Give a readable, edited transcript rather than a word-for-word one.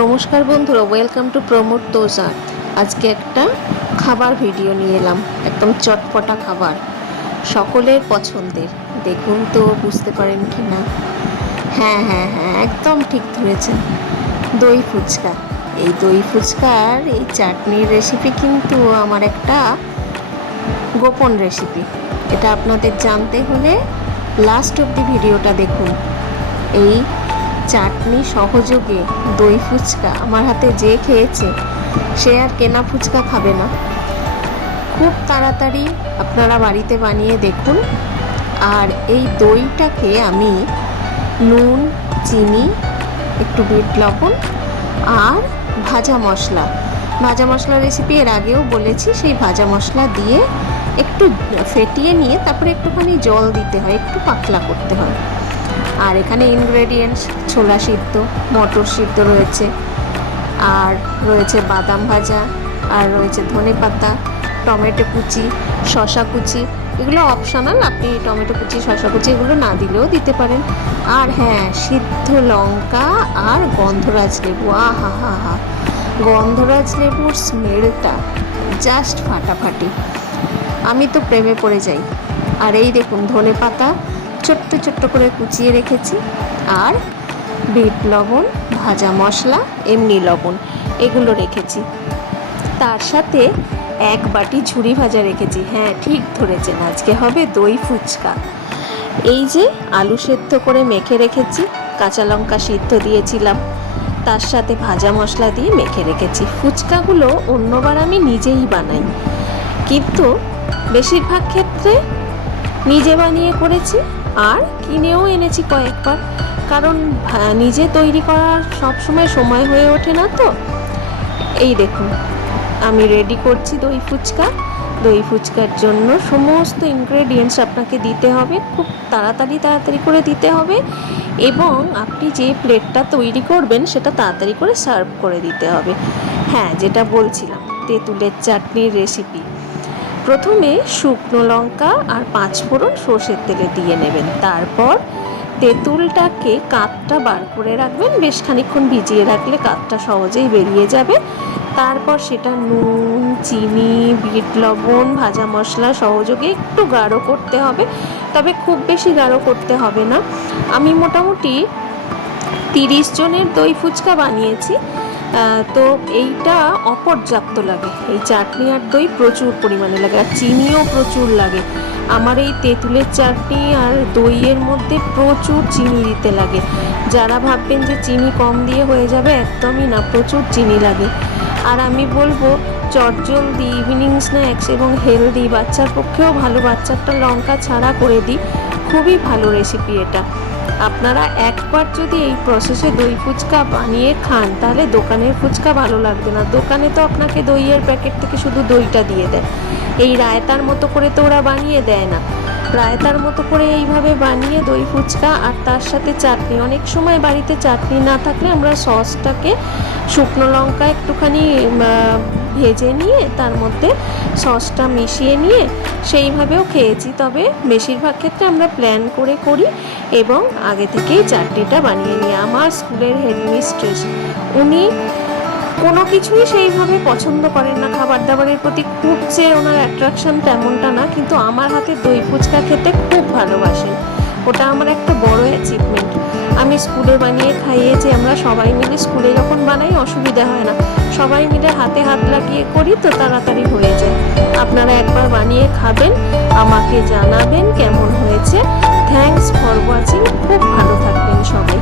নমস্কার বন্ধুরা, welcome to promote তোজা। আজকে একটা খাবার ভিডিও নিয়ে এলাম, একদম চটপটা খাবার, সকলের পছন্দের। দেখুন তো বুঝতে পারেন কি না। হ্যাঁ হ্যাঁ হ্যাঁ, একদম ঠিক ধরেছেন, দই ফুচকা। এই দই ফুচকার এই চাটনির রেসিপি কিন্তু আমার একটা গোপন রেসিপি। এটা আপনাদের জানতে হলে লাস্ট অবধি ভিডিওটা দেখুন। এই চাটনি সহযোগে দই ফুচকা আমার হাতে যে খেয়েছে সে আর কেনা ফুচকা খাবে না। খুব তাড়াতাড়ি আপনারা বাড়িতে বানিয়ে দেখুন। আর এই দইটাকে আমি নুন, চিনি, একটু বিট লবণ আর ভাজা মশলা রেসিপি এর আগেও বলেছি, সেই ভাজা মশলা দিয়ে একটু ফেটিয়ে নিয়ে তারপরে একটুখানি জল দিতে হয়, একটু পাতলা করতে হয়। আর এখানে ইনগ্রেডিয়েন্টস ছোলা সিদ্ধ, মটর সিদ্ধ রয়েছে, আর রয়েছে বাদাম ভাজা, আর রয়েছে ধনেপাতা, টমেটো কুচি, শসা কুচি। এগুলো অপশনাল, আপনি টমেটো কুচি, শসা কুচি এগুলো না দিলেও দিতে পারেন। আর হ্যাঁ, সিদ্ধ লঙ্কা আর গন্ধরাজ লেবু। আহা হা হা, গন্ধরাজ লেবুর স্মেলটা জাস্ট ফাটাফাটি, আমি তো প্রেমে পড়ে যাই। আর এই দেখুন, ধনেপাতা ছোট্ট ছোট্ট করে কুচিয়ে রেখেছি, আর বিট লবণ, ভাজা মশলা, এমনি লবণ এগুলো রেখেছি। তার সাথে এক বাটি ঝুরি ভাজা রেখেছি। হ্যাঁ ঠিক ধরেছেন, আজকে হবে দই ফুচকা। এই যে আলু সেদ্ধ করে মেখে রেখেছি, কাঁচা লঙ্কা সিদ্ধ দিয়েছিলাম, তার সাথে ভাজা মশলা দিয়ে মেখে রেখেছি। ফুচকাগুলো অন্যবার আমি নিজেই বানাই, কিন্তু বেশিরভাগ ক্ষেত্রে নিজে বানিয়ে করেছি, আর কিনেও এনেছি কয়েকবার, কারণ নিজে তৈরি করার সবসময় সময় হয়ে ওঠে না। তো এই দেখুন, আমি রেডি করছি দই ফুচকা। দই ফুচকার জন্য সমস্ত ইনগ্রেডিয়েন্টস আপনাকে দিতে হবে, খুব তাড়াতাড়ি করে দিতে হবে, এবং আপনি যে প্লেটটা তৈরি করবেন সেটা তাড়াতাড়ি করে সার্ভ করে দিতে হবে। হ্যাঁ, যেটা বলছিলাম, তেঁতুলের চাটনির রেসিপি। প্রথমে শুকনো লঙ্কা আর 5 ফোড়ন সর্ষের তেলে দিয়ে নেবেন। তারপর তেঁতুলটাকে কাঁচটা বার করে রাখবেন, বেশ খানিকক্ষণ ভিজিয়ে রাখলে কাঁচটা সহজেই বেরিয়ে যাবে। তারপর সেটা নুন, চিনি, বিট লবণ, ভাজা মশলা সহযোগে একটু গাঢ় করতে হবে, তবে খুব বেশি গাঢ় করতে হবে না। আমি মোটামুটি 30 জনের দই ফুচকা বানিয়েছি, তো এইটা অপর্যাপ্ত লাগে। এই চাটনি আর দই প্রচুর পরিমাণে লাগে, আর চিনিও প্রচুর লাগে। আমার এই তেঁতুলের চাটনি আর দইয়ের মধ্যে প্রচুর চিনি দিতে লাগে। যারা ভাববেন যে চিনি কম দিয়ে হয়ে যাবে, একদমই না, প্রচুর চিনি লাগে। আর আমি বলবো, চটজলদি ইভিনিং স্ন্যাক্স এবং হেলদি, বাচ্চার পক্ষেও ভালো, বাচ্চাটা লঙ্কা ছাড়া করে দিই, খুবই ভালো রেসিপি এটা। আপনারা একবার যদি এই প্রসেসে দই ফুচকা বানিয়ে খান, তাহলে দোকানের ফুচকা ভালো লাগবে না। দোকানে তো আপনাকে দইয়ের প্যাকেট থেকে শুধু দইটা দিয়ে দেয়, এই রায়তার মতো করে তো ওরা বানিয়ে দেয় না। রায়তার মতো করে এইভাবে বানিয়ে দই ফুচকা, আর তার সাথে চাটনি। অনেক সময় বাড়িতে চাটনি না থাকলে আমরা সসটাকে শুকনো লঙ্কা একটুখানি ভেজে নিয়ে তার মধ্যে সসটা মিশিয়ে নিয়ে সেইভাবেও খেয়েছি। তবে বেশিরভাগ ক্ষেত্রে আমরা প্ল্যান করে করি এবং আগে থেকেই চাটনিটা বানিয়ে নিই। আমার স্কুলের হেডমিস্ট্রেস, উনি কোনো কিছুই সেইভাবে পছন্দ করেন না, খাবার দাবারের প্রতি খুব যে ওনার অ্যাট্রাকশন তেমনটা না, কিন্তু আমার হাতে দই ফুচকা খেতে খুব ভালোবাসেন। ওটা আমার একটা বড় অ্যাচিভমেন্ট। আমি স্কুলে বানিয়ে খাইয়েছি, আমরা সবাই মিলে স্কুলে যখন বানাই অসুবিধা হয় না, সবাই মিলে হাতে হাত লাগিয়ে করি, তো তাড়াতাড়ি হয়ে যায়। আপনারা একবার বানিয়ে খাবেন, আমাকে জানাবেন কেমন হয়েছে। থ্যাঙ্কস ফর ওয়াচিং, খুব ভালো থাকবেন সবাই।